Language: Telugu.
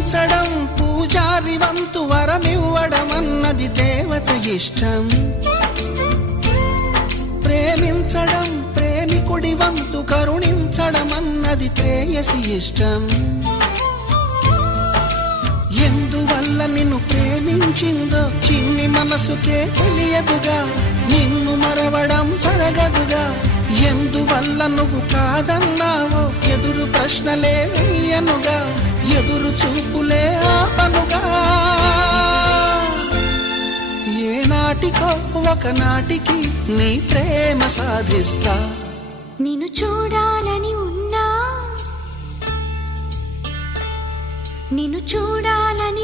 పూజించడం పూజారి వంతు వరమివ్వడం అన్నది దేవత ఇష్టం. ప్రేమించడం ప్రేమికుడి వంతు కరుణించడం అన్నది ప్రేయసి ఇష్టం. ఎందువల్ల నిన్ను ప్రేమించిందో చిన్ని మనసుకే తెలియదుగా, నిన్ను మరవడం జరగదుగా. ఎందువల్ల నువ్వు కాదన్నావో ఎదురు ప్రశ్నలే వేయనుగా, ఎదురు చూపులే ఆపనుగా. ఏనాటికో ఒకనాటికి నీ ప్రేమ సాధిస్తా. నిన్ను చూడాలని ఉన్నా, నిన్ను చూడాలని